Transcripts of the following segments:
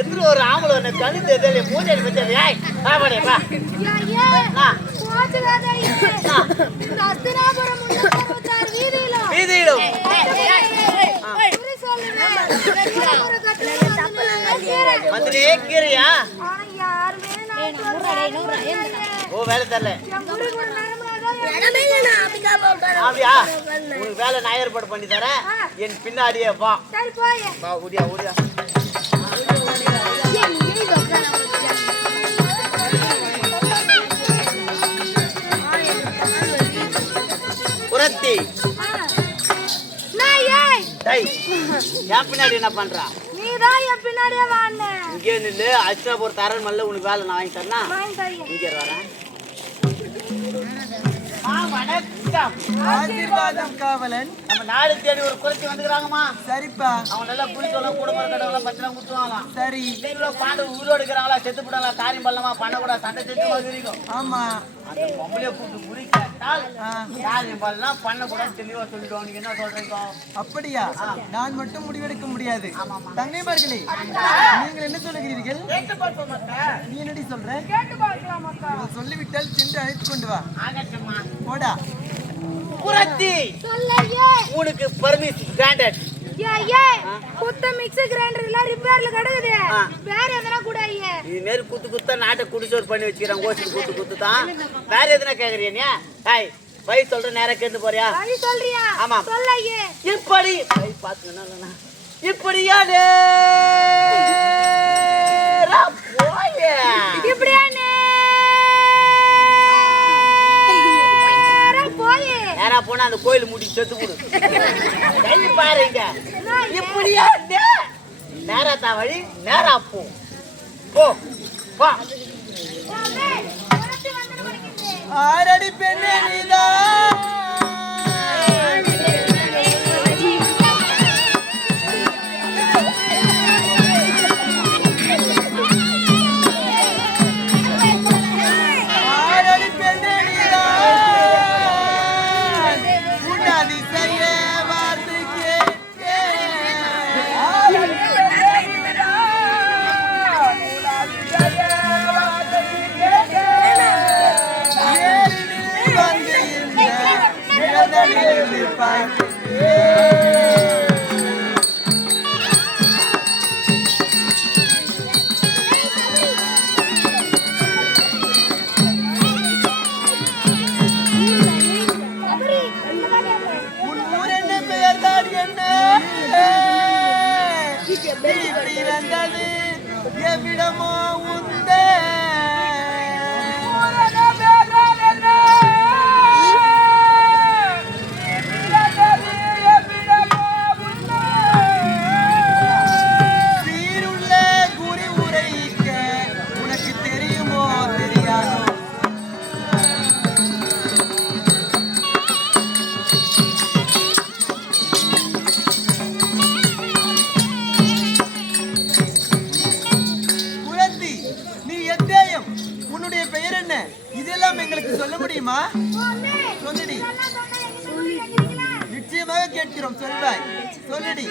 எதிர ஒரு ஆம்பளை ஒன்று கண்ணு தெரியல மூஞ்சி பத்தி ஏய் பாடே பா வீதியிலும் மந்திரி கீரையா ஓ வேலை தரல அப்படியா உனக்கு வேலை நான் ஏற்பாடு பண்ணி தரேன் என் பின்னாடியே வா ஓடியா ஓடியா புரத்தி என் பின்னாடி என்ன பண்றா இங்கே நில்லு அஷ்டாபுரம் தரன் மல்ல உனக்கு வேலை நான் வாங்கி தரேன்னா இங்கே வரேன் ஆசீர்வாதம் காவலன். நம்ம நாடு தேடி ஒரு குறைச்சி வந்துக்கிறாங்கம்மா. சரிப்பா. அவங்க நல்லா குளிச்சோம் குடும்பம் கடவுளாம் பத்திரம் குத்துவாங்களாம். சரி. பாண்டு உயிரோடு இருக்கிறாங்களா செத்து போட்டாங்களா காரியம் பண்ணலாமா பண்ணக்கூடாது சண்டை செத்து வந்துருக்கும். ஆமா. அந்த பொம்பளைய கூப்பிட்டு குடி கேட்டால் காரியம் பண்ணலாம் பண்ணக்கூடாது தெளிவா சொல்லிடுவோம். நீங்க என்ன சொல்றீங்க? அப்படியா? நான் மட்டும் முடிவெடுக்க முடியாது. தங்கைமார்களே நீங்கள் என்ன சொல்லுகிறீர்கள்? கேட்டு பார்ப்போம் மக்கா. நீ என்னடி சொல்ற? கேட்டு பார்க்கலாம் மக்கா. சொல்லிவிட்டால் சென்று அழைத்து கொண்டு வா. ஆகட்டும்மா. போடா. புரத்தி சொல்லையே உனக்கு பர்மிஷன் கிராண்டட். ஏய் குத்த மிக்ஸி கிரைண்டர் எல்லாம் ரிப்பேர்ல கிடக்குது. வேற எதனா கூட ஐயே. இது மேல குத்து நாட்டை குடிசோர் பண்ணி வச்சிராங்க. ஓசி குத்து தான். வேற எதனா கேக்குறியா நீ? ஏய் வை சொல்ற நேரா கேந்து போறியா? வை சொல்றியா? ஆமா. சொல்லையே. இப்படி வை பாத்துனா இப்படியானே ரா போயே. இப்படியானே நேரா போனா அந்த கோயில் மூடி செத்து போடு. கை பாருங்க. இப்படியா நேரா தான் வழி நேரா போ போ வா. ஆரடி பெண்ணே நீதான் எவ்விடமோ உந்தே சீருள்ள குறி உரைக்க உனக்கு தெரியுமோ தெரியாதோ? இதெல்லாம் எங்களுக்கு சொல்ல முடியுமா? சொல்லுடி. நிச்சயமாக கேட்கிறோம். சொல்வாய். சொல்லுடி.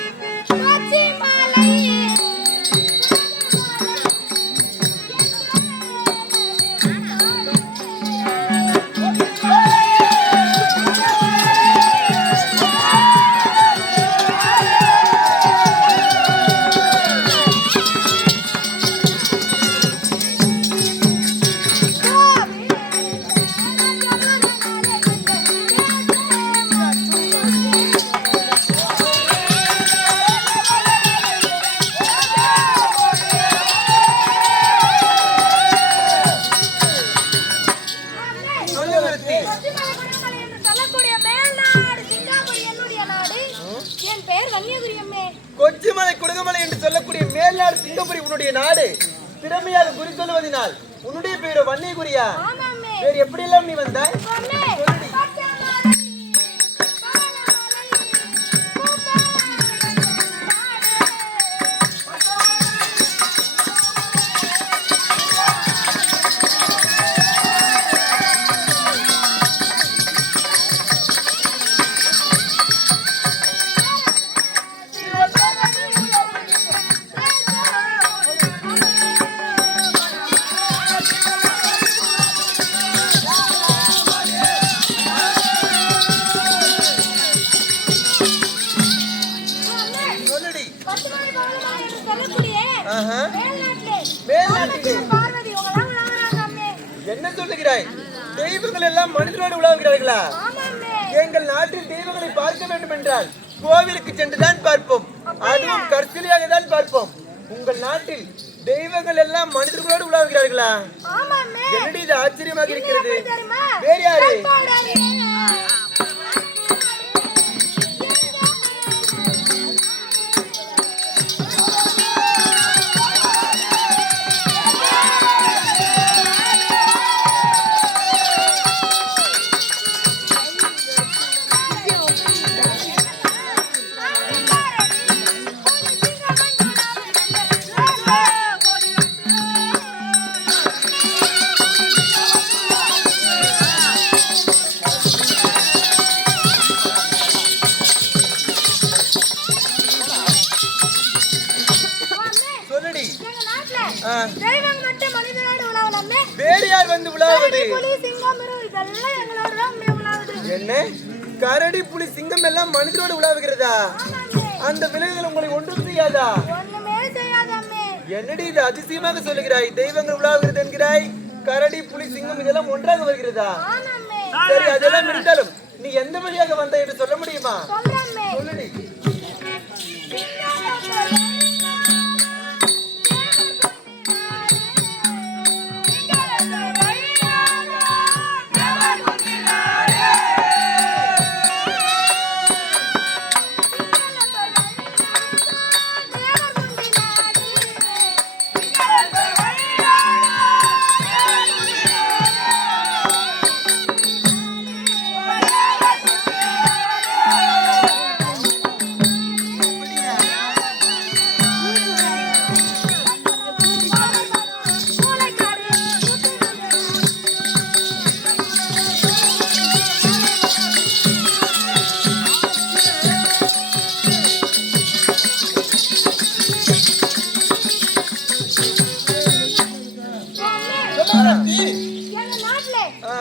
கொச்சிமலை குடுகமலை என்று சொல்லக்கூடிய மேல்நாடு சிங்கப்பூரி உன்னுடைய நாடு. திறமையாக குறி சொல்லுவதனால் உன்னுடைய பேரு வன்னியகுரியா? வேறு எப்படியெல்லாம் நீ வந்தாய்? என்ன சொல்லுகிறாய்? தெய்வங்கள் எல்லாம் மனிதரோடு உலாவுகிறார்களா? ஆமாம்மே. எங்கள் நாட்டில் தெய்வங்களை பார்க்க வேண்டும் என்றால் கோவிலுக்கு சென்றுதான் பார்ப்போம், அதுவும் கற்சிலையாக தான் பார்ப்போம். உங்கள் நாட்டில் தெய்வங்கள் எல்லாம் மனிதர்களோடு உலாவுகிறார்களா? ஆமாம்மே. என்னடி இது ஆச்சரியமாக இருக்கிறது. எப்படி தெரியுமா? வேறு யாரு? சொல்லடி. எங்க நாட்டுல தெய்வங்கள் மட்டும் மனிதரோடு உலாவலாமே. வேறு யார் வந்து உலாவுவது? புலி, சிங்கம், மிருகம் இதெல்லாம் எங்களோட தான் உலாவுது. என்ன? கரடி, புலி, சிங்கம் எல்லாம் மனிதரோடு உலாவுகிறதா? ஆமாம்மே. அந்த விலங்குகள் உங்களை ஒன்றும் செய்யாதா? ஒண்ணுமே செய்யாதம்மே. என்னடி இது அதிசயமாக சொல்லுகிறாய்? தெய்வங்கள் உலாவுகிறது என்கிறாய், கரடி, புலி, சிங்கம் இதெல்லாம் ஒன்றாக வருகிறதா? ஆமாம்மே. சரி, அதெல்லாம் இருந்தாலும் நீ எந்த வழியாக வந்த என்று சொல்ல முடியுமா? சொல்றேன்மே. சொல்லுடி. எங்க நாட்டுல ஆ,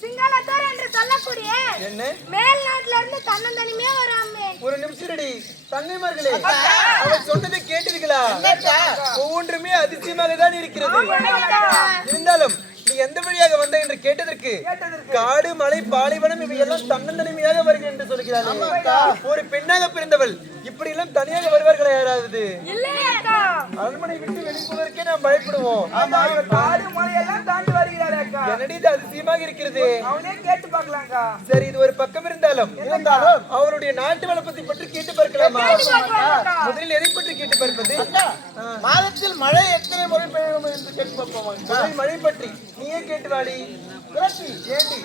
சிங்களத்தோர் என்று சொல்லக்கூடிய என்ன? மேல் நாட்டுல இருந்து தன்னந்தனிமையா வராமே. ஒரு நிமிஷம் ரெடி. தங்கைமார்களே, அவர் சொன்னதை கேட்டீர்களா? ஒவ்வொன்றுமே அதிசயமாக தான் இருக்கிறது. இருந்தாலும் நீ எந்த வழியாக வந்த என்று கேட்டதற்கு காடு, மலை, பாலைவனம் இவையெல்லாம் தன்னந்தனிமையாக வருகிறேன் என்று சொல்கிறார்கள். ஒரு பெண்ணாக பிறந்தவள் இப்படி எல்லாம் தனியாக வருவார்களா யாராவது? இல்லையாக்கா? அரண்மனை விட்டு வெளிப்படுவதற்கே நாம் பயப்படுவோம். காடு மலையெல்லாம் தாண்டி வருகிறாரேக்கா. என்னடி இது அதிசயமாக இருக்கிறது. அவனே கேட்டு பார்க்கலாம்க்கா. சரி, இது ஒரு பக்கம் இருந்தாலும் அவருடைய நாட்டு வளப்பத்தை பற்றி கேட்டு பார்க்கலாமா? முதலில் எதை பற்றி கேட்டு பார்ப்பது? மாதத்தில் மழை எத்தனை முறை பெய்யும் என்று கேட்டு பார்ப்போம். முதலில் மழை பற்றி நீயே கேட்டு வாடி. ஏண்டி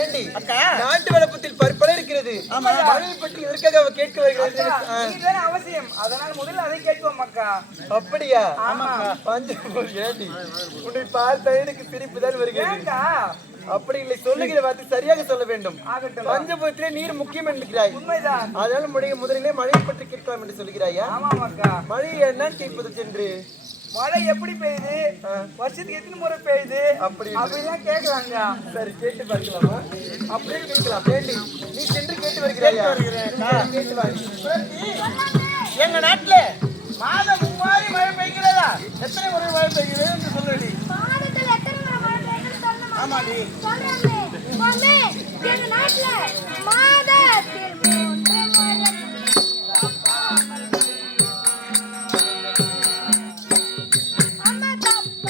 ஏண்டி நாட்டு வளப்பத்தில் பற்பல இருக்கிறது. மழை பற்றி எதற்காக அவ கேட்க வருகிறது? இதுதானே அவசியம். அதனால் முதல்ல அதை கேட்போம் அக்கா. அப்படியா? பஞ்சபூர் ஏண்டி உன்னை பார்த்த எனக்கு சிரிப்பு தான் வருகிறது. ஏக்கா? அப்படி இல்லை, சொல்லுகிற வார்த்தை சரியாக சொல்ல வேண்டும். ஆகட்டும். பஞ்சபூரத்திலே நீர் முக்கியம் என்கிறாய். உண்மைதான். அதனால முதலிலே மழையை பற்றி கேட்கலாம் என்று சொல்கிறாயா? ஆமாம் அக்கா. மழை என்ன கேட்பது சென்று? மழை எப்படி பெய்யுது, வருஷத்துக்கு எத்தனை முறை பெய்யுது அப்படிலாம் கேட்கலாங்க. சரி, கேட்டு பார்க்கலாமா? அப்படியே கேட்கலாம். வேண்டி நீ சென்று கேட்டு வருகிறாயா? கேட்டு வாடி. எங்க நாட்டுல மாதம் 3 மழை பெய்கிறதா? எத்தனை முறை மழை பெய்கிறது என்று சொல்லடி. மாதத்துல எத்தனை முறை மழை பெய்யுதுன்னு சொல்லணுமா? ஆமாடி. சொல்றேன்மே. பொண்ணே, எங்க நாட்டுல மாதத்தில் 3 மழை. அம்மா தப்பா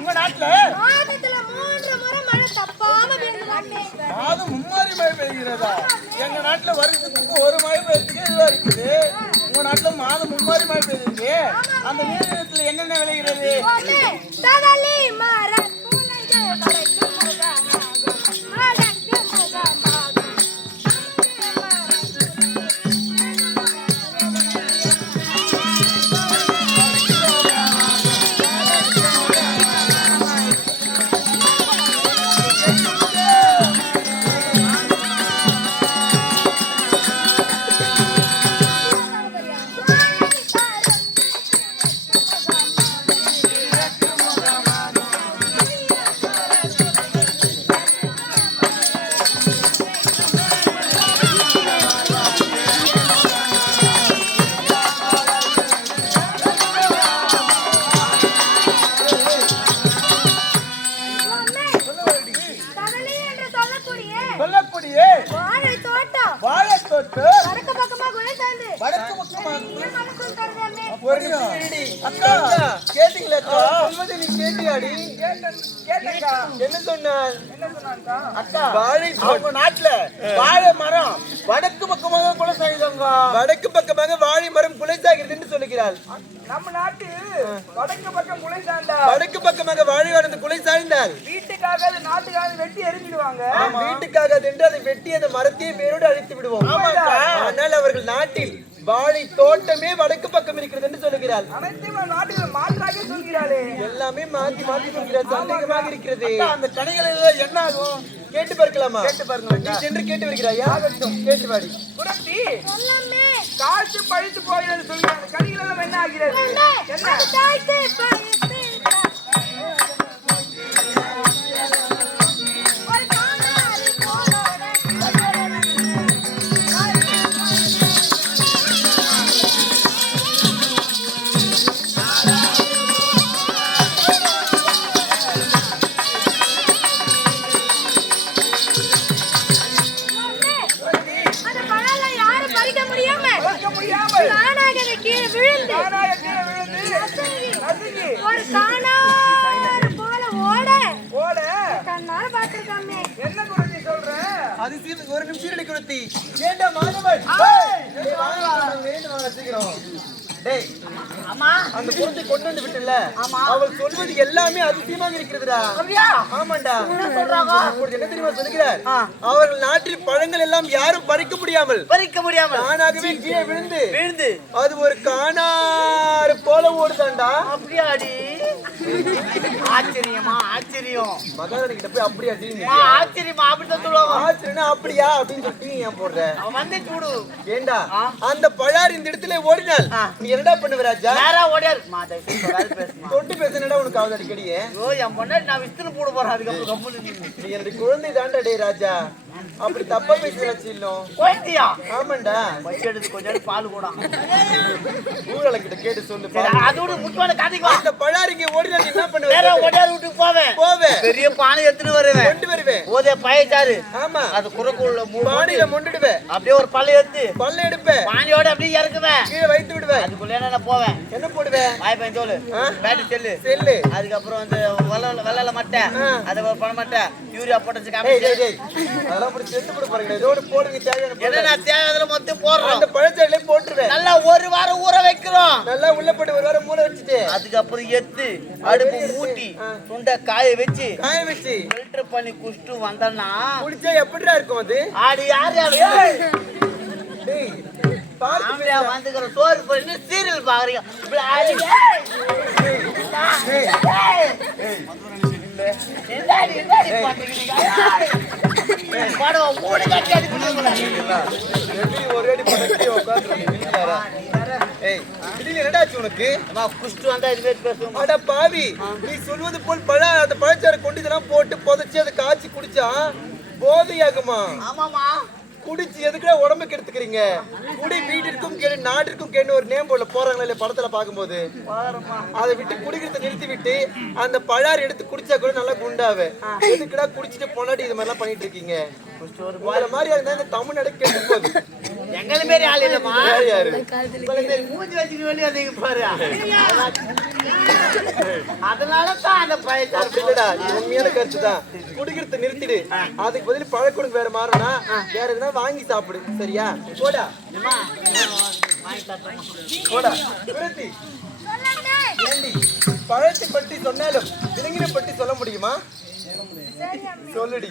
உங்க நாட்டுல மாதத்துல 3 முறை மழை தப்பாம பெய்யுது. மாதம் 3 மழை பெய்கிறதா? எங்க நாட்டுல வருஷத்துக்கு ஒரு மழை பெய்யறதுக்கு இதுவா இருக்குது. உங்க நாட்டுல மாதம் 3 மழை பெய்யுது. அந்த நீர் நிலத்துல என்னென்ன விளைகிறது? தவளி மரம் பூனைகள் மலைக்கு முகமாக மலைக்கு முகமாக சொல்லக்கூடிய வாழை தோட்டம் வாழைத்தோட்டு வடக்கு பக்கமா குலை சாய்ந்து வடக்கு பக்கமா மனசுக்குள் தருதாமே. ஒரு நிமிஷம் இருடி. அக்கா கேட்டீங்களா அக்கா? சொல்வதை நீ கேட்டியாடி? கேட்டேன்க்கா. என்ன சொன்னான்? என்ன சொன்னான்க்கா? அக்கா வாழை அவங்க நாட்டுல வாழை மரம் வடக்கு பக்கமாக குலை சாயுதாங்க. வடக்கு பக்கமாக வாழை மரம் குலை சாகிறது என்று சொல்லுகிறாள். நம்ம நாட்டு வடக்கு பக்கம் குலை சாய்ந்தா வடக்கு பக்கமாக வாழை மரம் குலை சாய்ந்தால் வீட்டுக்காக அது நாட்டுக்காக வெட்டி எரிஞ்சிடுவாங்க. வீட்டுக்காக அது என்று அதை வெட்டி அந்த மரத்தையே வேரோடு அழித்து விடுவோம். ஆனால் அவர்கள் நாட்டில் வாழை தோட்டமே வடக்கு பக்கம் இருக்கிறது என்று சொல்லுகிறாள். அனைத்தையும் நாட்டுகள் மாற்றாக சொல்கிறாளே. எல்லாமே மாத்தி மாத்தி சொல்கிறார். சந்தேகமாக இருக்கிறது. அந்த கனிகள் எல்லாம் என்ன ஆகும் கேட்டு பார்க்கலாமா? கேட்டு பாருங்க. நீ சென்று கேட்டு வருகிறாயா? கேட்டு வாடி. குரத்தி சொல்லாமே. காசு பழித்து போகிறது சொல்கிறாங்க. கனிகள் எல்லாம் என்ன ஆகிறது? என்ன? அது தாய்க்கு பழித்து ஒரு காணாரி போலோட அந்த பழம்லாம் யாரும் பறிக்க முடியாம காணாகதை கீழே விழுந்து நசுங்கி ஒரு காணாறு போல ஓட ஓட கண்ணால பாத்துருக்காமே. என்ன குரத்தி சொல்ற? அது ஒரு நிமிஷம் ரெடி கொடுத்தி. ஏண்டா மாணவன்? டேய் வாங்க வேணும் வாங்க சீக்கிரம். டேய் அம்மா அந்த குழந்தை கொண்டு வந்து விட்டல. ஆமா. அவள் சொல்வது எல்லாமே அதிசயமாக இருக்கிறதுடா. அப்படியா? ஆமாண்டா. என்ன சொல்றாங்க? அப்படி என்ன தெரியுமா சொல்லுகிறார்? அவர்கள் நாட்டில் பழங்கள் எல்லாம் யாரும் பறிக்க முடியாமல் தானாகவே கீழே விழுந்து விழுந்து அது ஒரு காணாறு போல ஓடுதாண்டா. அப்படியாடி? ஆச்சரியமா? ஆச்சரியம். மகாராணி கிட்ட போய் அப்படியா டீங்க? ஆச்சரியமா? அப்படிதான் சொல்லுவாங்க. ஆச்சரியனா அப்படியா அப்படின்னு சொல்லிட்டு ஏன் போடுற? அவன் வந்து கூடு. ஏண்டா அந்த பழார் இந்த இடத்துல ஓடினால் நீ என்னடா பண்ணுவ ராஜா? நேரா ஓடியாரு. மாதா பேசுமா. தொட்டு பேசுனடா உனக்கு ஆகுது அடிக்கடியே. ஐயோ என் பொண்ணாடி நான் விஸ்துன்னு போட போறேன். அதுக்கப்புறம் கம்முனு நீ என்னுடைய குழந்தை தாண்டா டே ராஜா. அப்படி தப்பா பேசுறாச்சு இல்லம். போயிட்டியா? ஆமாண்டா. பஸ் எடுத்து கொஞ்சம் பால் கூட. ஊரல கிட்ட கேட்டு சொல்லு. அதோட முக்கியமான கதைக்கு அந்த பழார் இங்க ஓடினா நீ என்ன பண்ணுவ? நேரா ஓடியாரு வீட்டுக்கு போவேன். போவே பெரிய பானை எடுத்துட்டு வருவேன். கொண்டு வருவேன். ஓதே பயச்சாரு. ஆமா. அது குறக்குள்ள பானையில மொண்டுடுவே. அப்படியே ஒரு பல்ல எடுத்து பல்ல எடுப்பே. பானையோட அப்படியே இறக்குவேன். கீழே வைத்து விடுவே. அதுக்குள்ள நான் போவேன். என்ன போடுவே? வாய் பையன் தோல், பேட்டரி செல்லு, செல்லு. அதுக்கப்புறம் வந்து வெள்ளல மட்டை, அது ஒரு பண மட்டை, யூரியா போட்டு டேய் டேய் டேய் அதெல்லாம் அப்படி செத்து போட போறீங்க. ஏதோ ஒரு போடுங்க தேவையான பொருள். என்ன நான் தேவையானதுல மொத்தம் போடுறோம். அந்த பழச்சாறிலே போட்டுருவேன். நல்லா ஒரு வாரம் ஊற வைக்கிறோம். நல்லா உள்ள போட்டு ஒரு வாரம் மூள வச்சிட்டு அதுக்கப்புறம் எடுத்து அடுப்பு மூட்டி சுண்ட காய வச்சு ஃபில்டர் பண்ணி குடிச்சிட்டு வந்தனா குடிச்சா எப்படிடா இருக்கும் அது? ஆடி யார் டேய் பாத்து ஆம்பளையா வந்துக்கிற சோறு போய் சீரியல் பாக்குறீங்க. இப்படி ஆடி என்னடி பண்றீங்க? படம் மூணு கட்டி அடிக்கிறீங்களா? எப்படி ஒரு அடி படக்கி உட்கார்ந்துறீங்க? ஏய் திடீர்னு என்னடா ஆச்சு உனக்கு? குஷ்டு வந்தா இது மாதிரி பேசுவோம். அட பாவி, நீ சொல்வது போல் அந்த பழச்சாறு கொண்டு இதெல்லாம் போட்டு புதைச்சி அதை காய்ச்சி குடிச்சா போதையாகுமா? ஆமாமா. குடிச்சு எதுக்குடா உடம்பு கெடுத்துக்கிறீங்க? குடி வீட்டிற்கும் கேடு நாட்டிற்கும் கேடு ஒரு நேம் போல போறாங்களா இல்ல படத்துல பாக்கும்போது அதை விட்டு குடிக்கிறத நிறுத்தி விட்டு அந்த பழார் எடுத்து குடிச்சா கூட நல்லா குண்டாவே. எதுக்குடா குடிச்சிட்டு பொண்டாட்டி இது மாதிரிலாம் பண்ணிட்டு இருக்கீங்க? உங்களை மாதிரி இருந்தா இந்த தமிழ்நாடு கெட்டு போகுது. எங்களை மாரி ஆள் இல்லம்மா. யாரு மூஞ்சி வச்சுட்டு வெளியே வந்தீங்க பாரு. அதனாலதான் அந்த பழச்சாறு இல்லடா, உண்மையான கருத்து தான். குடிக்கிறத நிறுத்திடு, அதுக்கு பதில் பழக்கொடுக்கு வேற மாறினா வேற எதுனா வாங்கி சாப்பிடு. சரியா? போடா போடா. விருத்தி ஏண்டி பழத்தை பற்றி சொன்னாலும் இளைஞரை பற்றி சொல்ல முடியுமா? சொல்லுடி.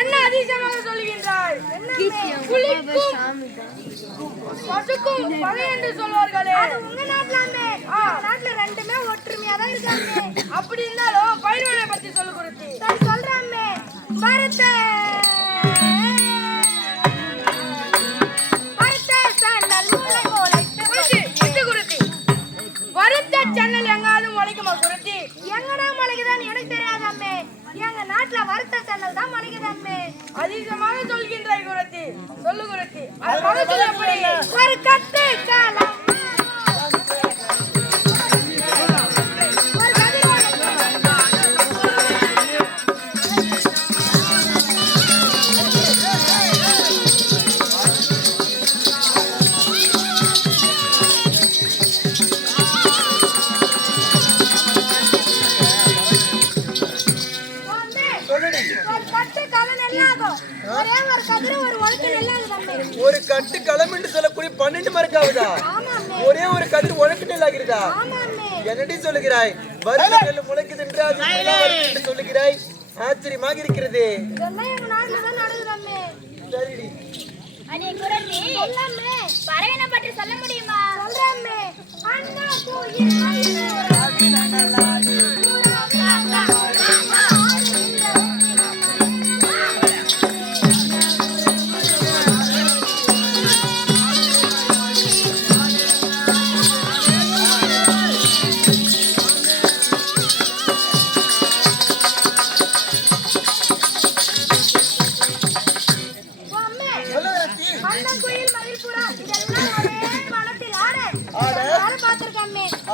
என்ன அதிசயமாக சொல்லுகின்றாய்? புலிக்கும் பசுக்கும் பகை என்று சொல்வார்களே, அது உங்க நாட்டுல நாட்டுல ரெண்டுமே ஒற்றுமையா தான் இருக்காங்க. அப்படி இருந்தாலும் பயிர்வனை பத்தி சொல்லு குருத்தி. சொல்றாமே பரத வருத்த சன்னல் எங்காவது முளைக்குமா குருத்தி? எங்கடா முளைக்குதான்னு எனக்கு தெரியாதாமே. எங்க நாட்டுல வருத்த சன்னல் தான் முளைக்குதாமே. அதிகமாக சொல்கின்றாய் குருத்தி. சொல்லு குருத்தி. அது மனசுல எப்படி? ஒரு கட்டு காலம் ஒரு கட்டு களம் என்று சொல்லக்கூடிய 12 மரக்காவதா? ஒரே ஒரு கதிர் உனக்கு நெல்லாகிறதா? என்னடி சொல்லுகிறாய்? வருத்த நெல் முளைக்குது என்று அது என்று சொல்லுகிறாய். ஆச்சரியமாக இருக்கிறது. சரிடி. பறவைனை பற்றி சொல்ல முடியுமா?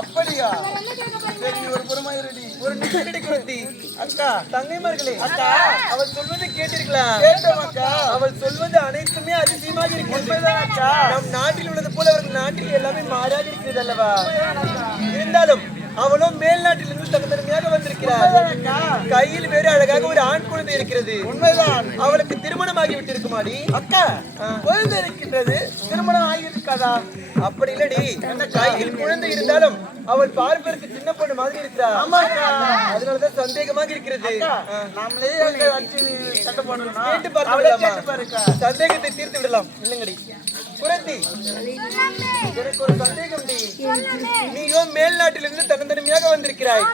அப்படியா? சரி, ஒரு புறமாயிரடி. ஒரு நிமிஷம் குருத்தி. அக்கா, தங்கைமார்களே, அக்கா, அவள் சொல்வது கேட்டீர்களா? கேட்டோம் அக்கா. அவள் சொல்வது அனைத்துமே அதிசயமாக இருக்கிறது. நம் நாட்டில் உள்ளது போல அவர்கள் நாட்டில் எல்லாமே மாறாக இருக்கிறது அல்லவா? இருந்தாலும் அவளும் மேல் நாட்டிலிருந்து தகுந்தமையாக வந்திருக்கிறார். கையில் வேறு அழகாக ஒரு ஆண் குழந்தை இருக்கிறது. உண்மைதான். அவளுக்கு திருமணம் ஆகிவிட்டிருக்குமாடி? அக்கா, குழந்தை இருக்கின்றது, திருமணம் ஆகியிருக்காதா? அப்படி இல்லடி, கையில் குழந்தை இருந்தாலும் அவள் பார்ப்பதற்கு சின்ன பொண்ணு மாதிரி இருக்கிறார். அதனாலதான் சந்தேகமாக இருக்கிறது. கேட்டு பார்த்து சந்தேகத்தை தீர்த்து விடலாம். இல்லங்கடி குரத்தி, எனக்கு ஒரு சந்தேகம். நீயோ மேல் நாட்டிலிருந்து தன்னந்தனிமையாக வந்திருக்கிறாய்.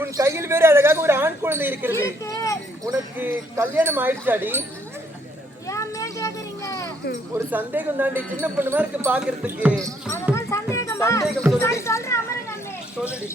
உன் கையில் வேறு அழகாக ஒரு ஆண் குழந்தை இருக்கிறது. உனக்கு கல்யாணம் ஆயிடுச்சாடி? ஒரு சந்தேகம் தாண்டி, சின்ன பொண்ணு மாதிரி இருக்கு பாக்குறதுக்கு. சந்தேகம் சொல்லுடி. சொல்லுடி.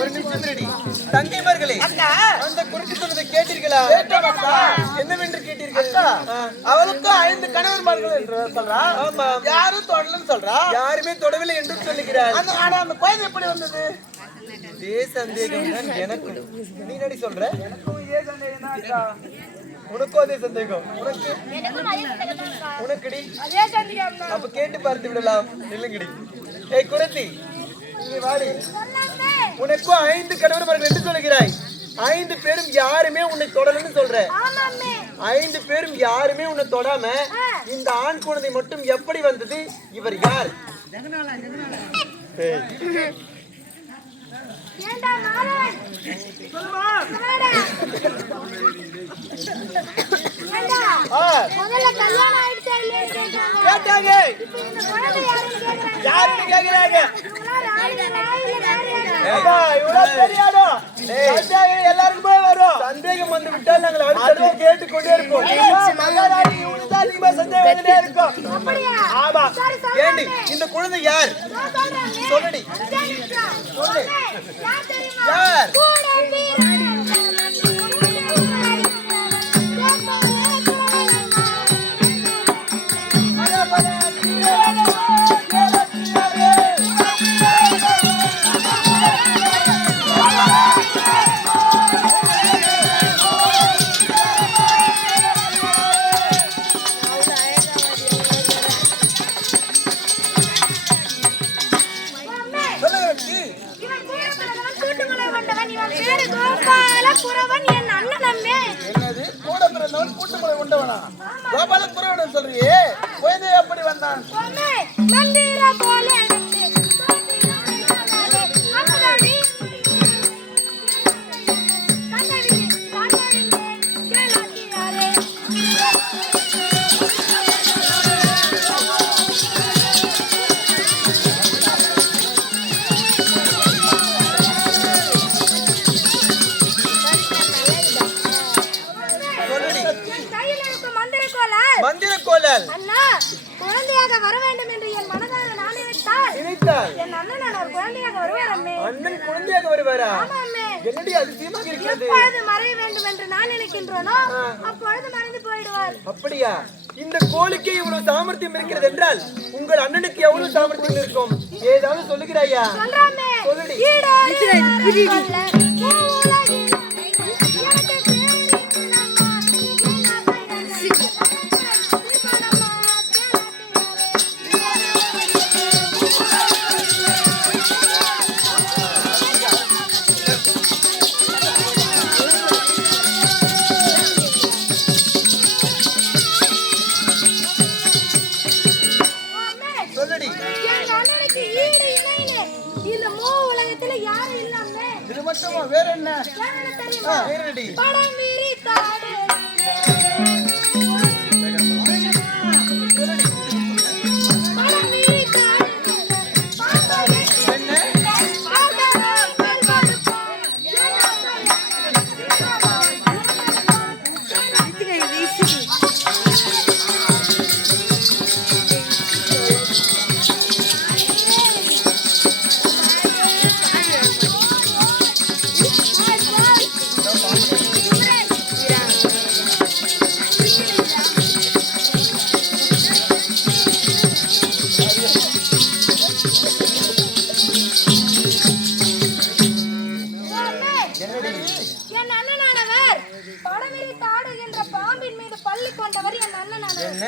ஒரு நிமிஷம் ரெடி. தங்கைமார்களே, அந்த குறிச்சி சொன்னதை கேட்டீர்களா? என்னவென்று கேட்டீர்கள்? அவளுக்கு 5 கணவன்மார்கள் என்று சொல்றா. ஆமா. யாரும் தொடலன்னு சொல்றா. யாருமே தொடவில்லை என்று சொல்லுகிறார். ஆனா அந்த குழந்தை எப்படி வந்தது? இதே சந்தேகம் தான் எனக்கு. நீ நடி சொல்ற? எனக்கும் இதே சந்தேகம் தான் அக்கா. உனக்கும் அதே சந்தேகம். உனக்குடி அப்ப கேட்டு பார்த்து விடலாம். நில்லுங்கடி. ஏய் குரத்தி, நீ வாடி. உனக்கும் 5 கணவன்மார்கள் என்று சொல்லுகிறாய். 5 பேரும் யாருமே உன்னை தொடலன்னு சொல்ற. 5 பேரும் யாருமே உன்னை தொடாம இந்த ஆண் குழந்தை மட்டும் எப்படி வந்தது? இவர் யார்? முதல்ல கல்யாணம் ஆயிடுச்சா இல்லையான்னு கேட்டாங்க. கேட்டாங்க. இந்த குழந்தை யாருன்னு கேக்குறாங்க. யாருன்னு கேக்குறாங்க? இவங்களாம் ராணிகளா இல்ல வேற யாரா? அப்பா, இவ்வளவு தெரியாதோ? சந்தேகம் எல்லாருக்குமே வரும். சந்தேகம் வந்து விட்டால் நாங்கள் அடுத்த கேட்டுக்கொண்டே இருப்போம். மகாராணி இவனுக்கு தான் அதிகமா சந்தேகம் வந்துட்டே இருக்கும். அப்படியா? ஆமா. சரி, சொல்றேன். ஏண்டி இந்த குழந்தை யார்? நான் சொல்றேன். சொல்லுடி. சொல்லு. யார் தெரியுமா? யார்? கூட வீரன். என்னது? கூட பிறந்தவன் கூட்டுமுறை உண்டவனா? கோபால குறவன் சொல்றியே, குழந்தை எப்படி வந்தான்? மந்திர கோலால் அண்ணா, குழந்தையாக வர வேண்டும் என்று என் மனதார நான் நினைத்தால் என் அண்ணன் ஒரு குழந்தையாக வருவார் அம்மே. அண்ணன் குழந்தையாக வருவாரா? ஆமா அம்மே. என்னடி அதிசயமாக இருக்கிறது. எப்பொழுது மறைய வேண்டும் என்று நான் நினைக்கின்றோனோ அப்பொழுது மறைந்து போயிடுவார். அப்படியா? இந்த கோழிக்கு இவ்வளவு சாமர்த்தியம் இருக்கிறது என்றால் உங்கள் அண்ணனுக்கு எவ்வளவு சாமர்த்தியம் இருக்கும்? ஏதாவது சொல்லுகிறாயா? சொல்றாமே. சொல்லுடி. இது மட்டுமா? வேற என்ன? வேறடி. கொண்டவர் என் அண்ணன். என்ன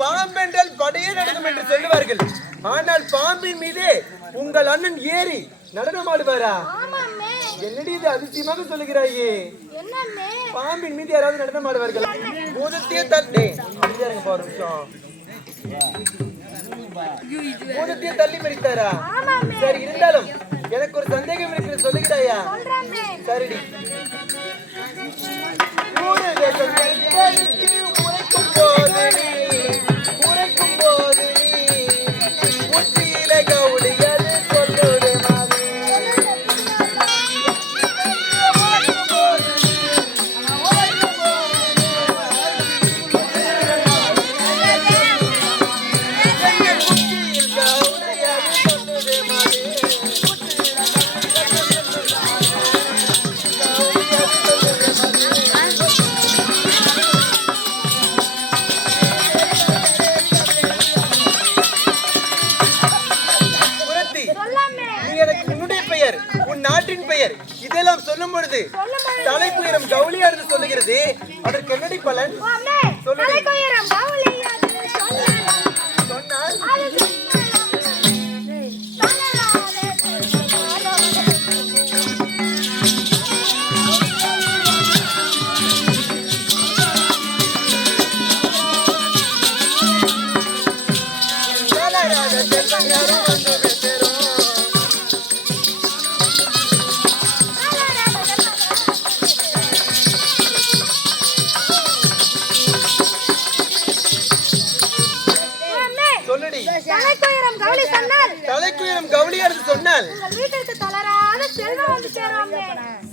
பாம்பென்றால் படையே நடக்கும் என்று சொல்லுவார்கள். ஆனால் பாம்பின் மீதே உங்கள் அண்ணன் ஏறி நடனம் ஆடுவாரா? ஆமாம்மே. என்னடி இது அதிசயமாக சொல்லுகிறாயே? என்னம்மே? பாம்பின் மீது யாராவது நடனம் ஆடுவார்கள்? பூதத்தையே தள்ளி அமைதியாருங்க ஒரு நிமிஷம். பூதத்தையே தள்ளி மறித்தாரா? ஆமாம்மே. சரி, இருந்தாலும் எனக்கு ஒரு சந்தேகம் இருக்கிறது, சொல்லுகிறாயா? சொல்றேன்மே. சரிடி. உரைக்கும் போது நீ உச்சியில கவுளியது சொல்லுதே மாமி. இதெல்லாம் சொல்லும் பொழுது தலைக்குயிரம் கவுளியானது சொல்லுகிறது. அதற்கு என்னடி பலன்? தலைக்குயிரம் கவுளியானது சொன்னால் தலைக்குயிரம் கவுளியானது சொன்னால்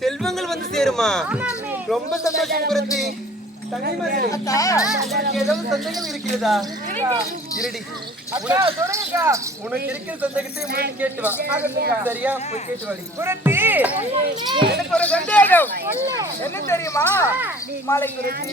செல்வங்கள் வந்து சேருமா? ரொம்ப சந்தோஷம் குருத்தி. ஏதாவது சந்தேகம் இருக்கிறதா? இருடி, உனக்கு இருக்கிற சந்தேகத்தை முன்னாடி கேட்டு வா. சரியா? போய் கேட்டு வாடி. குருத்தி, எனக்கு ஒரு சந்தேகம். என்ன தெரியுமா? மாலை குருத்தி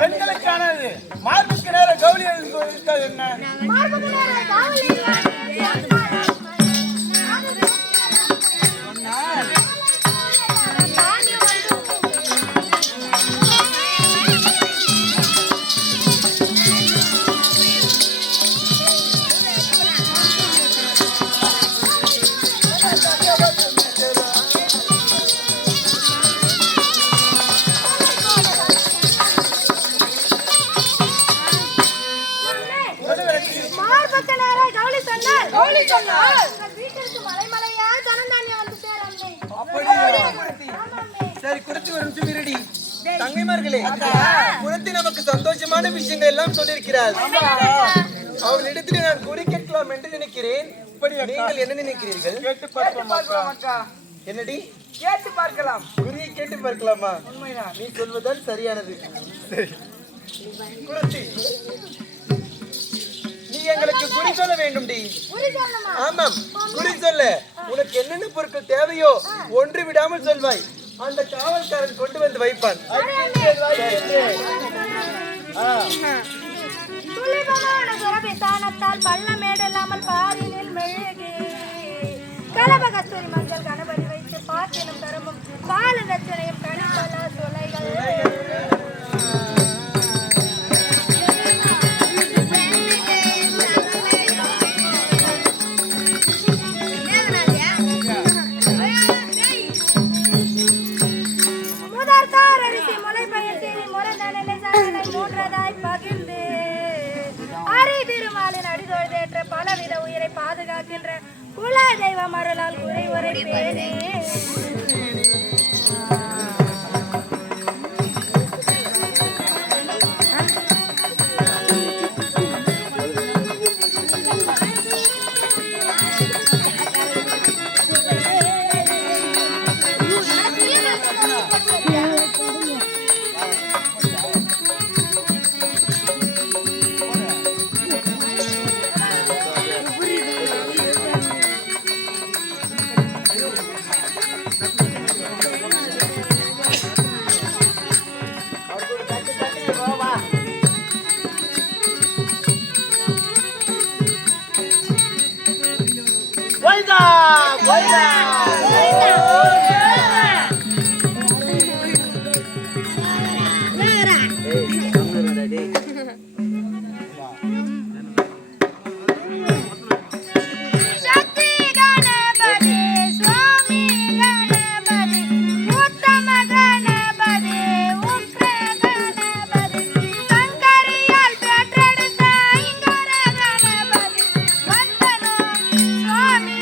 பெண்களுக்கானது மார்புக்கு நேர கவுளி இருக்காது. என்ன சரி, குருத்தி ஒரு நிமிஷம் இருடி. தங்கைமார்களே, குருத்தி நமக்கு சந்தோஷமான விஷயங்கள் எல்லாம் சொல்லியிருக்கிறார். அவர்களிடத்தில் நான் குறி கேட்கலாம் என்று நினைக்கிறேன். நீங்கள் என்ன நினைக்கிறீர்கள்? கேட்டு பார்க்கலாம் அக்கா. என்னடி? கேட்டு பார்க்கலாம். குறியை கேட்டு பார்க்கலாமா? உண்மைதான். நீ சொல்வதால் சரியானது. சரி குருத்தி, நீ எங்களுக்கு குறி சொல்ல வேண்டும் டி. ஆமாம், குறி சொல்ல. உனக்கு என்னென்ன பொருட்கள் தேவையோ ஒன்று விடாமல் சொல்வாய். அந்த காவல்காரன் கொண்டு வந்து வைப்பான். கலபகஸ்தூரி மஞ்சள் கணபதி வைத்து பாட்டினும் தரமும் பால தட்சணையும் கணிப்பல சொலைகள் பலவித உயிரை பாதுகாக்கின்ற குல தெய்வம் அருளால் குறை உரை பேனே. சக்தி கணபதி சுவாமி கணபதி உத்தம கணபதி உக்ர கணபதி சங்கரியால் பெற்றெடுத்த ஐங்கர கணபதி வந்தனம் சுவாமி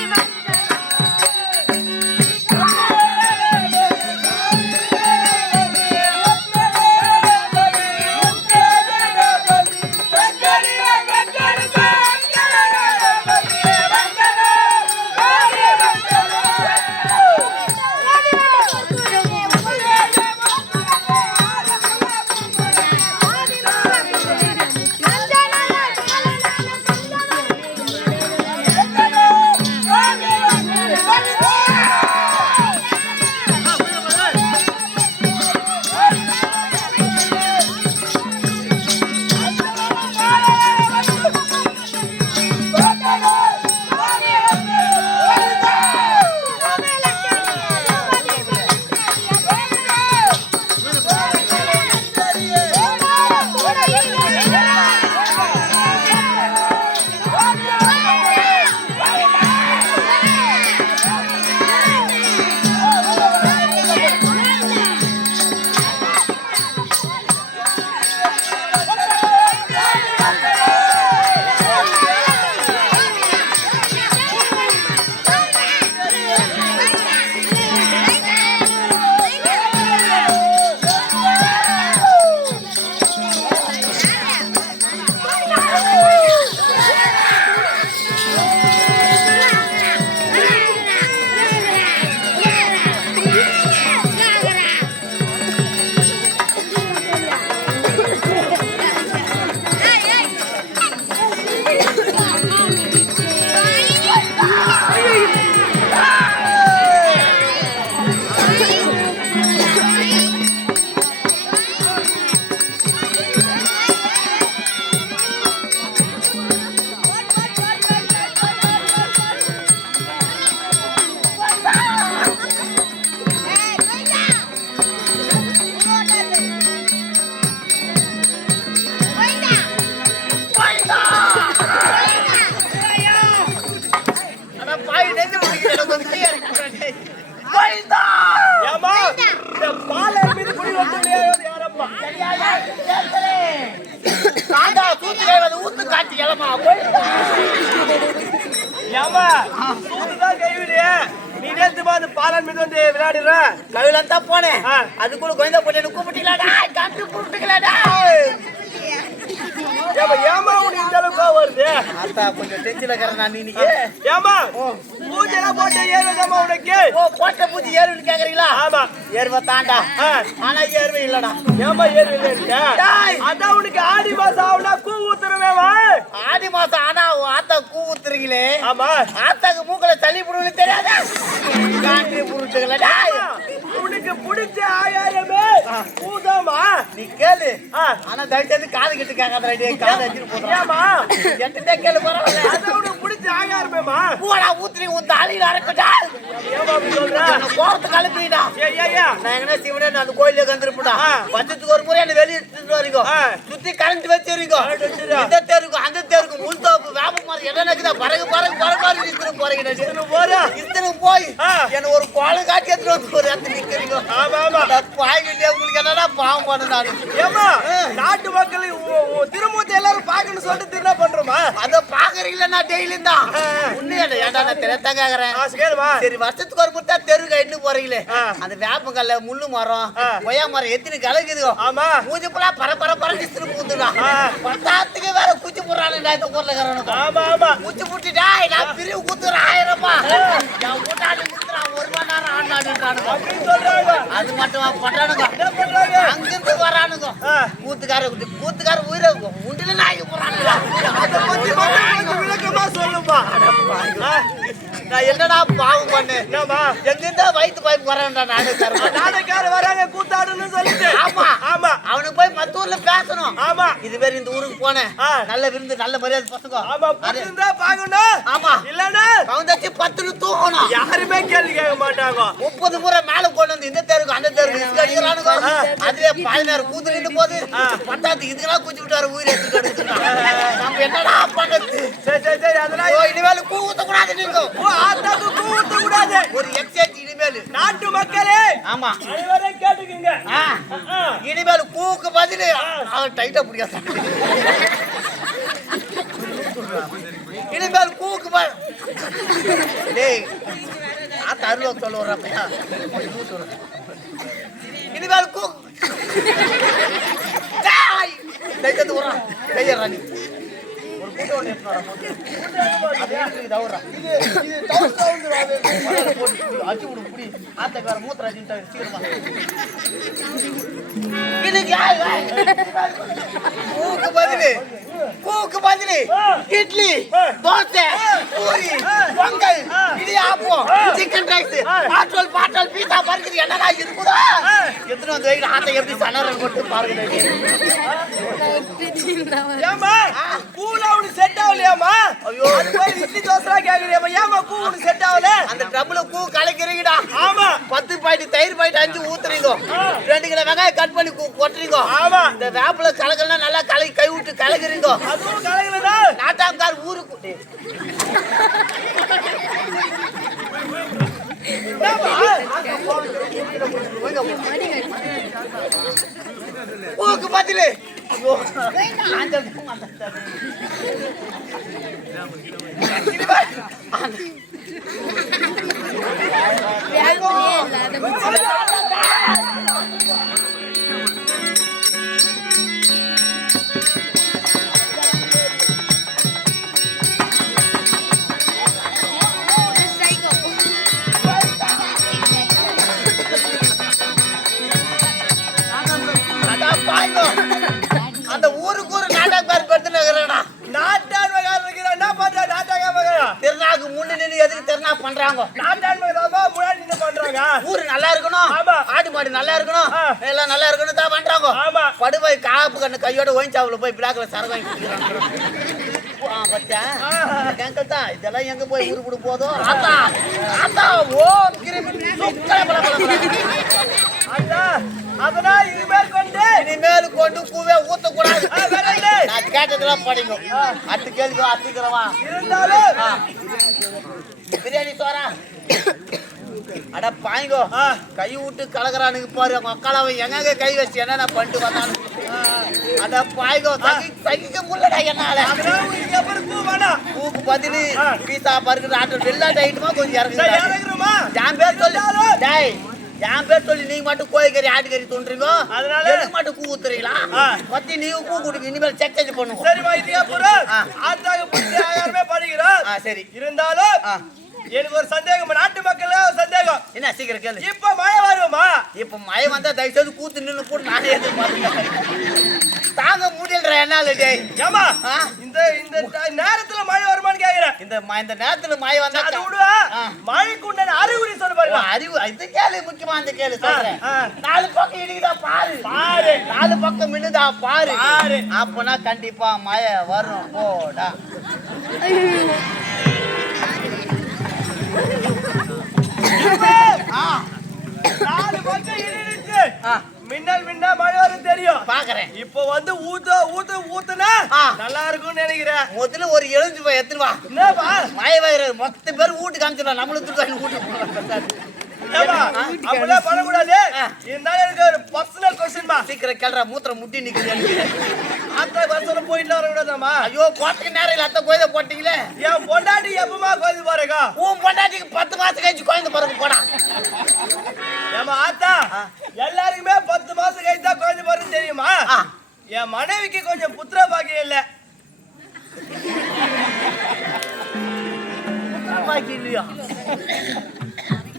போனேன் அதுக்குள்ள கோயந்தா போட்டு கூப்பிட்டீங்களாடா கண்டு கூப்பிட்டீங்களாடா ஏமா உனக்கு இந்த அளவுக்கு வருது ஆத்தா கொஞ்சம் டென்ஷன்ல இருக்கறேன் நான் இன்னைக்கு ஏமா பூஜை போட்ட ஏறுதமா உனக்கு போட்ட பூஜை ஏறுன்னு கேக்குறீங்களா ஆமா ஏறுவ தாண்டா ஆனா ஏறுவே இல்லடா ஏமா ஏறுவே இல்ல அதான் உனக்கு ஆடி மாசம் ஆவுனா கூ ஊத்துறவேவா ஆடி மாசம் ஆனா ஆத்தா கூ ஊத்துறீங்களே ஆமா ஆத்தாக்கு மூக்கல தள்ளி புடுவல தெரியாதா காண்டி புடுச்சுங்களடா உனக்கு பிடிச்ச ஆயாரமே பூதாமா நீ கேளு ஆனா தயவுசெய்து காது கிட்ட கேட்காதடா டேய் காது அடிச்சு போறா ஏமா என்கிட்ட கேளு பரவாயில்லை அதான் உனக்கு பிடிச்ச ஆயாரமேமா பூடா ஊத்துறீ உன் தாலியில அறக்கடா ஏமா அப்படி சொல்ற கோரத்து கலப்பிடா ஏய் நான் எங்கனா சிவனே அந்த கோயிலுக்கு வந்துருப்படா பஞ்சத்துக்கு ஒரு முறை என்ன வெளிய எடுத்துட்டு வரீங்க சுத்தி கரண்ட் வச்சிருங்க இந்த தெருக்கு அந்த தெருக்கு முள்தோப்பு வேப்ப மரம் என்ன நடக்குதா பறகு இஸ்திரம் போறீங்க இஸ்திரம் போய் என்ன ஒரு கோலம் காட்டி எடுத்துட்டு வந்து ஒரு இடத்துல நிக்கிறீங்க ஆமா பாய்கிட்டே உங்களுக்கு என்னடா பாவம் பண்ண நானு ஏமா நாட்டு மக்களை திருமூர்த்தி எல்லாரும் பாக்கணும்னு சொல்லிட்டு திருநா பண்றோமா அத பாக்குறீங்களா நான் டெய்லியும் தான் உண்மையா ஏன்டா நான் தெரியத்தா கேக்குறேன் சரி வருஷத்துக்கு ஒரு முட்டா தெருவுக்கு எட்டு போறீங்களே அந்த வேப்பங்கல்ல முள்ளு மரம் கொய்யா மரம் எத்தனை கலக்குதுோ ஆமா மூஞ்சி புலா பர இஸ்திரம் பூத்துடா பத்தாத்துக்கு வேற குச்சி போடுறானுடா இந்த ஊர்ல இருக்கிறவனுக்கு ஆமா குச்சி புட்டிடா நான் பிரிவு குத்துறேன் 1000 ரூபாய் என் கூட்டாளி குத்துறான் 1 மணி நேரம் ஆடினாடுறானுங்க அது மட்டும் பண்றானுங்க அங்கிருந்து வரானுங்க கூத்துக்கார உயிரை உண்டில நாய்க்கு போறானுங்க அதை பத்தி கொஞ்சம் விளக்கமா சொல்லுப்பா நான் என்னடா பாவம் பண்ணேன் என்னமா எங்கிருந்தா வயிற்று பாய்ப்பு வரான்டா நாடகார வராங்க கூத்தாடுன்னு சொல்லிட்டு. ஆமா ஆமா அவனுக்கு போய் மத்தூர்ல பேசணும். ஆமா இது பேர் இந்த ஊருக்கு போனேன் நல்ல விருந்து நல்ல மரியாதை பசங்க. ஆமா புடிச்சிருந்தா பாக்கணும். ஆமா இல்லன்னா கவுந்தாச்சு 10 தூக்கணும். யாருமே கேள்வி கேட்க மாட்டாங்க. 30 முறை மேல கொண்டு வந்து இந்த தெருக்கு அந்த தெருக்கு இஸ்க அடிக்கிறானுங்க. அதுவே 16 கூத்து நின்று போது 10 இதுக்கெல்லாம் குச்சி விட்டாரு உயிர் எடுத்துட்டு எடுத்துட்டாங்க. நம்ம என்னடா பண்ணது? சரி அதெல்லாம் இனிமேல் கூத்த கூடாது. நீங்க ஆத்தாக்கு கூத்த கூடாது. ஒரு எக்ஸைட் இனிமேல் நாட்டு மக்களே ஆமா அனைவரும் கேட்டுக்குங்க. இனிமேல் கூக்கு பதில் அவன் டைட்டா பிடிக்காது. இனிமேல் கூக்கு டேய் ஆத்தா அருவா சொல்ல வர்றப்பையா இனிமேல் கூக்கு டைட்டா வர்றான் கையறா நீ ஒரு கூட்ட ஒன்று அச்சு விடு புடி ஆத்தக்கு வேற மூத்திர அடிச்சுட்டா சீக்கிரமா கூக்கு பதிலு இட்லி தோசை பூரி பொங்கல் இடியாப்பம் சிக்கன் ரைஸ் பாட்டல் பாட்டல் பீஸா பர்கர் என்னடா இருக்குதா எத்தனை வந்து வைக்கிற ஆத்தை எப்படி சனரல் போட்டு பாருங்க. ஏமா கூல உனக்கு செட் ஆகலையாமா? ஐயோ அது போய் இட்லி தோசை கேக்குறியாமா? ஏமா கூ உனக்கு செட் ஆகல? அந்த டபுள கூ கலக்கிறீங்கடா. ஆமா 10 பாக்கெட் தயிர் பாக்கெட் 5 ஊத்துறீங்க. 2 கிலோ வெங்காயம் கட் பண்ணி கொட்டுறீங்க. ஆமா இந்த வேப்பில கலக்கலாம் நல்லா கலக்கி கை விட்டு கலக்குறீங்க. அதுவும் கலகலடா. நாட்டாம்கார் ஊருக்கு கூக்கு பதிலு அந்த ஊருக்கு ஒரு நாடகம் பெருத்துனா நாட்டான் மகான் இருக்கிற என்ன பண்ற நாட்டாக மகான் திருநாக்கு முன்னு நின்று எதுக்கு திருநா பண்றாங்க? நாட்டான் மகான் முன்னாடி நின்னு பண்றாங்க. ஊரு நல்லா இருக்கணும், ஆமா. ஆடு மாடு நல்லா இருக்கணும், எல்லாம் நல்லா இருக்கணும் தான் பண்றாங்க. ஆமா படுபாய் காப்பு கண்ணு கையோட ஒயின்சாவுல போய் பிளாக்ல சரக்கு வாங்கி குடிக்கிறாங்க. பச்சா தான் இதெல்லாம் எங்க போய் உருப்பிடு போதும். ஆத்தா ஆத்தா ஓ கிருமி அதனால் இனிமேல் கொண்டு கூவே ஊத்தக்கூடாது. நான் கேட்டதெல்லாம் படிங்க. அத்து கேள்வி அத்துக்கிறவா இருந்தாலும் பிரியாணி சோறா அட பாய்ங்கோ கை விட்டு கலக்குறானுக்கு பாரு. மக்காளவை எங்க கை வச்சு என்ன பண்ணிட்டு வந்தானு அட பாய்ங்கோ சகிக்க முடியலடா என்னால. பூக்கு பதிலு பீஸா பர்கர் ஆட்டோ வெள்ளாட்டு ஐட்டமா கொஞ்சம் இறங்குமா? என் பேர் சொல்லி டேய் என் பேர் சொல்லி நீங்க மட்டும் கோழிக்கறி ஆட்டுக்கறி தோன்றீங்க, அதனால மட்டும் கூ ஊத்துறீங்களா? மத்தி நீங்க கூ கொடுங்க. இனிமேல் செக் செக் பண்ணுங்க. சரிமா இது அப்புறம் ஆட்டாக புத்தி ஆகாரமே படிக்கிறோம். சரி இருந்தாலும் எனக்கு ஒரு சந்தேகம், நாட்டு மக்கள் ஒரு சந்தேகம். என்ன சீக்கிரம் கேளு. இப்ப மழை வருமா? இப்ப மழை வந்தா தயவு செய்து கூத்து நின்று போட்டு நானே எதிர்பார்க்கிறேன். தாங்க முடியல என்னால டேய். ஏமா இந்த இந்த நேரத்துல மழை வருமான்னு கேக்குறேன். இந்த நேரத்துல மழை வந்தா அது விடுவா. மழைக்கு உண்டான அறிகுறி சொல்ல பாருங்க. அறிவு இது கேளு, முக்கியமா அந்த கேளு சொல்றேன். 4 பக்கம் இடிக்குதா பாரு. 4 பக்கம் மின்னுதா பாரு. அப்பனா கண்டிப்பா மழை வரும் போடா. மின்னல் மின்னா மழை வரும் தெரியும் பாக்குறேன். இப்போ வந்து ஊத்துனா நல்லா இருக்கும்னு நினைக்கிறேன். முதல்ல ஒரு எழுந்து போய் எடுத்துட்டு வா. என்னப்பா மழை வயிறு மொத்த பேர் வீட்டுக்கு காமிச்சிடலாம். நம்மளுக்கு வீட்டுக்கு அப்படிலாம் பண்ணக்கூடாது. இருந்தாலும் எனக்கு ஒரு பர்சனல் கொஸ்டின் பா. சீக்கிரம் கேள்றா, மூத்திரம் முட்டி நிக்குது. அத்தை வருஷம் போயிட்டு வரக்கூடாதாமா? ஐயோ கோட்டுக்கு நேரம் இல்ல, அத்தை கோயில போட்டீங்களே. என் பொண்டாட்டி எப்பமா கோயில் பாருங்க. உன் பொண்டாட்டிக்கு 10 மாசம் கழிச்சு குழந்தை பிறகு போடா. ஏமா ஆத்தா எல்லாருக்குமே 10 மாசம் கழிச்சு தான் குழந்தை பிறகு தெரியுமா? என் மனைவிக்கு கொஞ்சம் புத்திர பாக்கியம் இல்ல. புத்திர பாக்கியம் இல்லையா?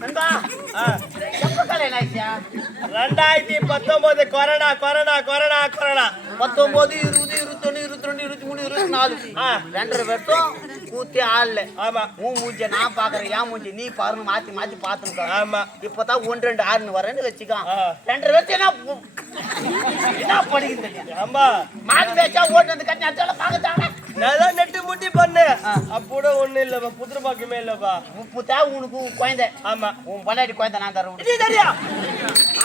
2019 கொரோனா கொரோனா கொரோனா கொரோனா 19, 20, 21, 22, 23, 24 2.5 வருஷம் கூத்தே ஆடல. ஆமா உன் மூஞ்ச நான் பாக்குறேன், என் மூஞ்சி நீ பாருன்னு மாத்தி மாத்தி பாத்துருக்க. ஆமா இப்பதான் 1 2 6 வரேன்னு வச்சுக்கான். 2 வருஷம் என்ன படிக்குது தெரியும். ஆமா மாடு பேச்சா ஓட்டு வந்து கட்டி அச்சால பாக்கத்தாங்க. நான் நெட்டு முட்டி பண்ணேன் அப்போட ஒண்ணு இல்லப்பா புத்திர பாக்கியமே இல்லப்பா. உப்பு தேவை உனக்கு குழந்தை. ஆமா உன் பொண்டாட்டி குழந்தை நான் தருவேன். இது தெரியா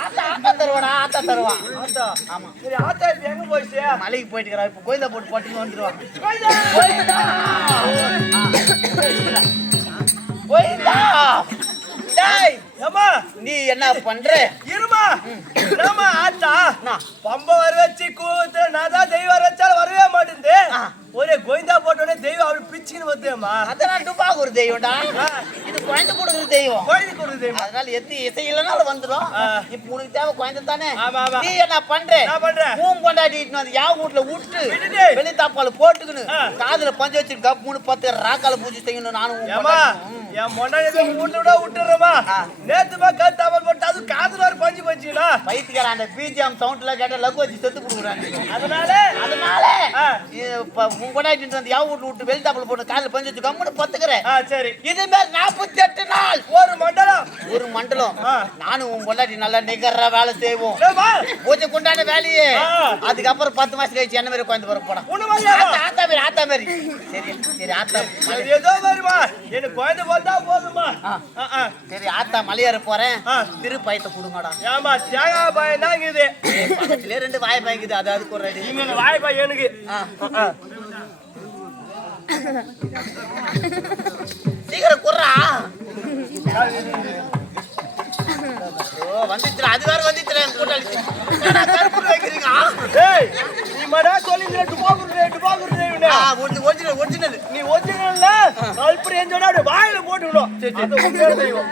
ஆத்தா ஆத்தா தருவாடா, ஆத்தா தருவான். ஆத்தா ஆமா சரி ஆத்தா இப்ப எங்க போயிச்சு? மலைக்கு போயிட்டு இருக்கிறா. இப்ப கோயில போட்டு போட்டு வந்துருவான். கோயிலா டேய் ஏமா நீ என்ன பண்ற? இருமா நாம ஆத்தா என்ன? பம்ப வர வச்சு கூத்து நான் தான் தெய்வம் வச்சாலும் வரவே மாட்டேங்குது. ஒரே கோயிந்தா போட்டோடனே தெய்வம் அவள் பிச்சுன்னு வந்துமா. அதெல்லாம் டுபாக்கு ஒரு தெய்வம்டா. இது குழந்தை கொடுக்குற தெய்வம். கோயிலுக்கு கொடுக்குது அதனால எது இசை இல்லைனாலும் வந்துடும். இப்ப உனக்கு தேவை குழந்தை தானே. ஆமா, ஆமா. நீ என்ன பண்ற? நான் பண்றேன். பூம் கொண்டாடிட்டு வந்து யா வீட்டுல விட்டு விட்டுட்டு. வெளி தாப்பால போட்டுக்கணும். காதுல பஞ்சு வச்சு கப் 3 10 ராக்கால பூஜை செய்யணும். நானும் உன் ஏமா பொண்டாட்டி. என் மொண்டாடி விட விட்டுறமா நேத்துமா கத்தாமல் போட்டு அது காதுல ஒரு பஞ்சு போச்சுங்களா. பைத்தியக்கார அந்த பிஜிஎம் சவுண்ட்ல கேட்ட லகு வச்சு செத்து கொடுக்குறாங்க. அதனால இப்ப உன் கொண்டாடிட்டு வந்து யா வீட்டுல விட்டு வெளி தாப்பால போட்டு காதுல பஞ்சு வச்சு கம்முன்னு பத்துக்கிறேன். சரி இது மாதிரி 48 நாள் ஒரு மண்டலம் ஒரு மண்டலம். நானும் உன் பொண்டாட்டி நல்லா நிகர வேலை செய்வோம். ஏம்மா, பூஜை கொண்டாட வேலையே. அதுக்கப்புறம் 10 மாசம் கழிச்சு என்ன மாதிரி குழந்தை பிறக்க போறான். உன்ன மாதிரியா? ஆத்தா மாதிரி ஆத்தா மாதிரி. சரி சரி ஆத்தா அது ஏதோ மாதிரிமா எனக்கு குழந்தை போட்டா போதுமா. சரி ஆத்தா மலையேற போறேன். திருப்பயத்தை கொடுங்கடா. ஏமா தேங்காய் பாயம் தான் இருக்குது. பக்கத்திலே 2 வாய் பாய்க்குது. அது அதுக்கு ஒரு அடி. இங்க வாய்ப்பாய் எனக்கு சீக்கிரம் குர்றா. வந்துச்சுடா. அது வேற வந்துச்சுடா. கூட்டாளி கருப்பு வைக்கிறீங்க. ஏய் நீ மடா சொல்லிங்க டுபாகுறே ஒரிஜினல் நீ ஒரிஜினல்ல கல்பரி எஞ்சோட அப்படியே வாயில போட்டுக்கணும். அது உண்மையான தெய்வம்.